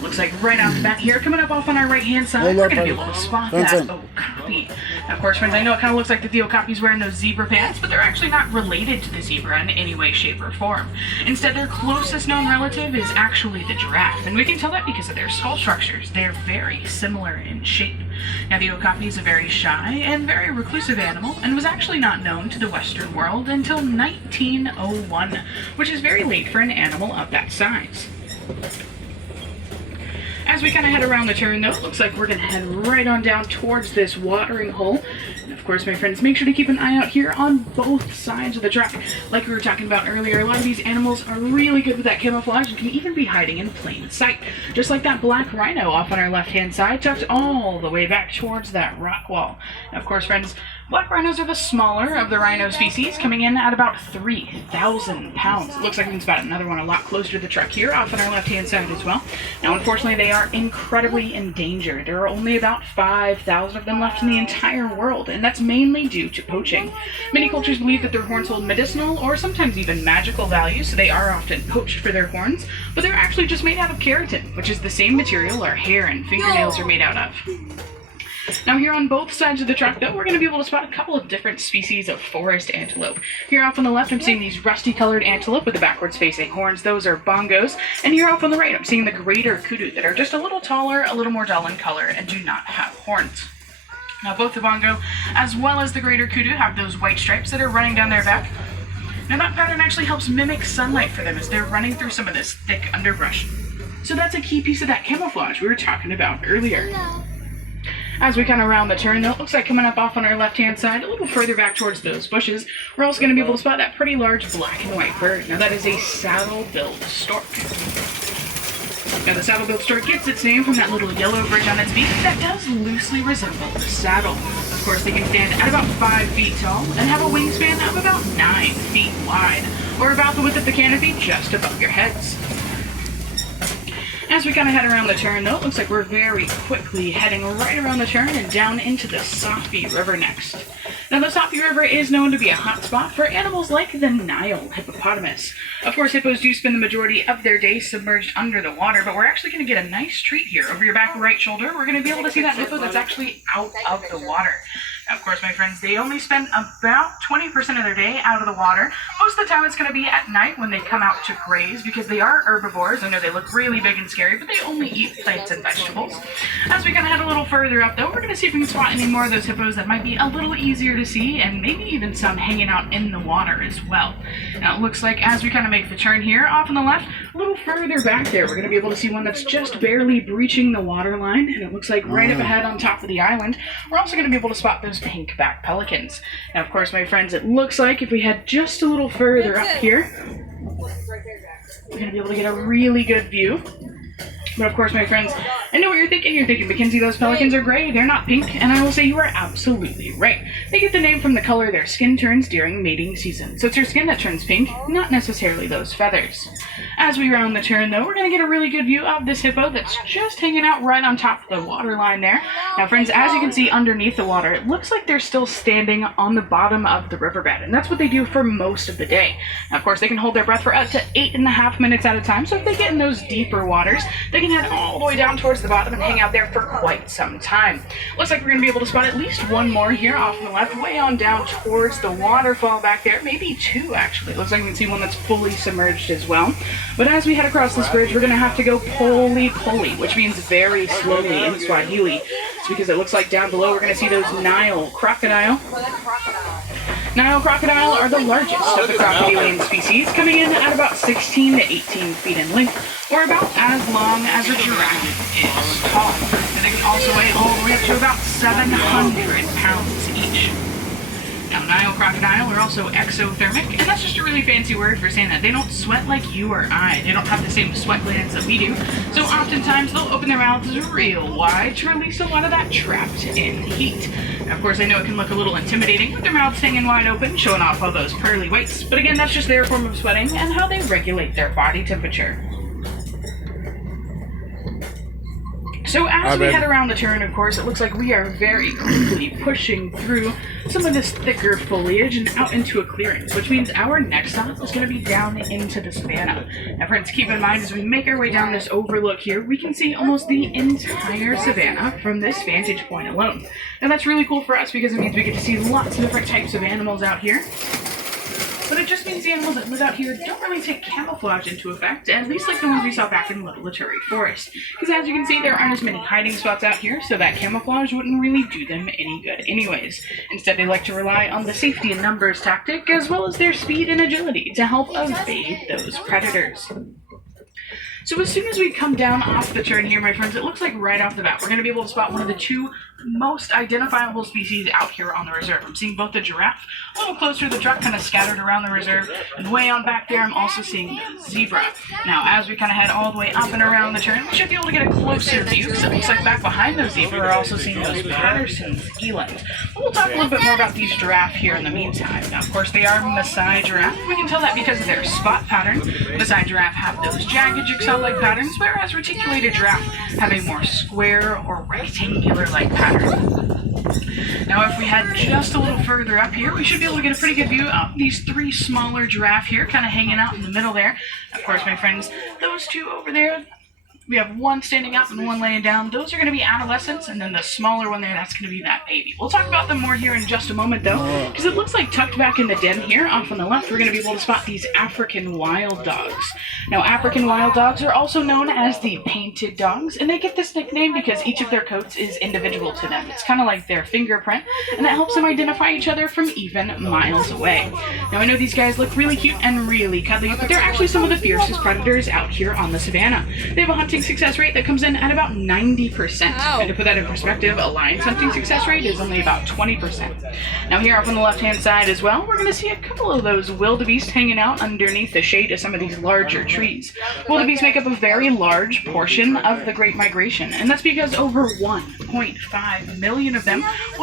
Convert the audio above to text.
Looks like right off the bat here, coming up off on our right-hand side, we're going to be able to spot that okapi. Now, of course, friends, I know it kind of looks like that the okapi's wearing those zebra pants, but they're actually not related to the zebra in any way, shape, or form. Instead, their closest known relative is actually the giraffe, and we can tell that because of their skull structures. They're very similar in shape. Now, the okapi is a very shy and very reclusive animal, and was actually not known to the Western world until 1901, which is very late for an animal of that size. As we kind of head around the turn, though, it looks like we're going to head right on down towards this watering hole. And of course, my friends, make sure to keep an eye out here on both sides of the track. Like we were talking about earlier, a lot of these animals are really good with that camouflage and can even be hiding in plain sight. Just like that black rhino off on our left-hand side, tucked all the way back towards that rock wall. Now, of course, friends, black rhinos are the smaller of the rhino species, coming in at about 3,000 pounds. It looks like we can spot another one a lot closer to the truck here, off on our left-hand side as well. Now, unfortunately, they are incredibly endangered. There are only about 5,000 of them left in the entire world, and that's mainly due to poaching. Many cultures believe that their horns hold medicinal or sometimes even magical value, so they are often poached for their horns, but they're actually just made out of keratin, which is the same material our hair and fingernails are made out of. Now, here on both sides of the truck, though, we're going to be able to spot a couple of different species of forest antelope. Here off on the left, I'm seeing these rusty-colored antelope with the backwards-facing horns. Those are bongos. And here off on the right, I'm seeing the greater kudu that are just a little taller, a little more dull in color, and do not have horns. Now, both the bongo as well as the greater kudu have those white stripes that are running down their back. Now, that pattern actually helps mimic sunlight for them as they're running through some of this thick underbrush. So that's a key piece of that camouflage we were talking about earlier. As we kind of round the turn, though, it looks like coming up off on our left-hand side, a little further back towards those bushes, we're also going to be able to spot that pretty large black and white bird. Now, that is a saddle-billed stork. Now, the saddle-billed stork gets its name from that little yellow bridge on its beak that does loosely resemble a saddle. Of course, they can stand at about 5 feet tall and have a wingspan of about 9 feet wide, or about the width of the canopy just above your heads. As we kind of head around the turn, though, it looks like we're very quickly heading right around the turn and down into the Safi River next. Now, the Safi River is known to be a hot spot for animals like the Nile hippopotamus. Of course, hippos do spend the majority of their day submerged under the water, but we're actually going to get a nice treat here. Over your back right shoulder, we're going to be able to see that hippo that's actually out of the water. Now, of course, my friends, they only spend about 20% of their day out of the water. Most of the time it's going to be at night when they come out to graze because they are herbivores. I know they look really big and scary, but they only eat plants and vegetables. As we kind of head a little further up, though, we're going to see if we can spot any more of those hippos that might be a little easier to see, and maybe even some hanging out in the water as well. Now, it looks like as we kind of make the turn here, off on the left, a little further back there, we're going to be able to see one that's just barely breaching the water line, and it looks like right up ahead on top of the island, we're also going to be able to spot those pink-backed pelicans. Now, of course, my friends, it looks like if we head just a little further up here, we're going to be able to get a really good view. But of course, my friends, I know what you're thinking. You're thinking, Mackenzie, those pelicans are gray. They're not pink. And I will say you are absolutely right. They get the name from the color their skin turns during mating season. So it's their skin that turns pink, not necessarily those feathers. As we round the turn, though, we're going to get a really good view of this hippo that's just hanging out right on top of the water line there. Now, friends, as you can see underneath the water, it looks like they're still standing on the bottom of the riverbed. And that's what they do for most of the day. Now, of course, they can hold their breath for up to 8.5 minutes at a time. So if they get in those deeper waters, they can head all the way down towards the bottom and hang out there for quite some time. Looks like we're going to be able to spot at least one more here off on the left, way on down towards the waterfall back there. Maybe two, actually. Looks like we can see one that's fully submerged as well. But as we head across this bridge, we're going to have to go poli-poli, which means very slowly in Swahili. It's because it looks like down below we're going to see those Nile crocodile. Nile crocodile are the largest of the crocodilian species, coming in at about 16 to 18 feet in length, or about as long as a giraffe is tall. And they can also weigh all the way up to about 700 pounds each. Now, Nile crocodile are also exothermic, and that's just a really fancy word for saying that they don't sweat like you or I. They don't have the same sweat glands that we do, so oftentimes they'll open their mouths real wide to release a lot of that trapped-in heat. Now, of course, I know it can look a little intimidating with their mouths hanging wide open, showing off all those pearly whites, but again, that's just their form of sweating and how they regulate their body temperature. So as we head around the turn, of course, it looks like we are very quickly pushing through some of this thicker foliage and out into a clearing, which means our next stop is going to be down into the savanna. Now, friends, keep in mind as we make our way down this overlook here, we can see almost the entire savanna from this vantage point alone. Now, that's really cool for us because it means we get to see lots of different types of animals out here. But it just means the animals that live out here don't really take camouflage into effect, at least like the ones we saw back in Little Laturi Forest. Because as you can see, there aren't as many hiding spots out here, so that camouflage wouldn't really do them any good anyways. Instead, they like to rely on the safety and numbers tactic, as well as their speed and agility to help evade those predators. So as soon as we come down off the turn here, my friends, it looks like right off the bat, we're going to be able to spot one of the two most identifiable species out here on the reserve. I'm seeing both the giraffe a little closer to the truck, kind of scattered around the reserve, and way on back there, I'm also seeing the zebra. Now, as we kind of head all the way up and around the turn, we should be able to get a closer view, because it looks like back behind those zebra, we're also seeing those Patterson's elands. But we'll talk a little bit more about these giraffe here in the meantime. Now, of course, they are Maasai giraffe. We can tell that because of their spot pattern. Maasai giraffe have those jagged jigsaw-like patterns, whereas reticulated giraffe have a more square or rectangular-like pattern. Now, if we head just a little further up here, we should be able to get a pretty good view of these three smaller giraffe here, kind of hanging out in the middle there. Of course, my friends, those two over there, we have one standing up and one laying down. Those are going to be adolescents, and then the smaller one there, that's going to be that baby. We'll talk about them more here in just a moment, though, because it looks like tucked back in the den here, off on the left, we're going to be able to spot these African wild dogs. Now, African wild dogs are also known as the painted dogs, and they get this nickname because each of their coats is individual to them. It's kind of like their fingerprint, and that helps them identify each other from even miles away. Now, I know these guys look really cute and really cuddly, but they're actually some of the fiercest predators out here on the savanna. They have a hunting success rate that comes in at about 90%. And to put that in perspective, a lion's hunting success rate is only about 20%. Now, here up on the left-hand side as well, we're going to see a couple of those wildebeest hanging out underneath the shade of some of these larger trees. Wildebeest make up a very large portion of the Great Migration, and that's because over 1.5 million of them will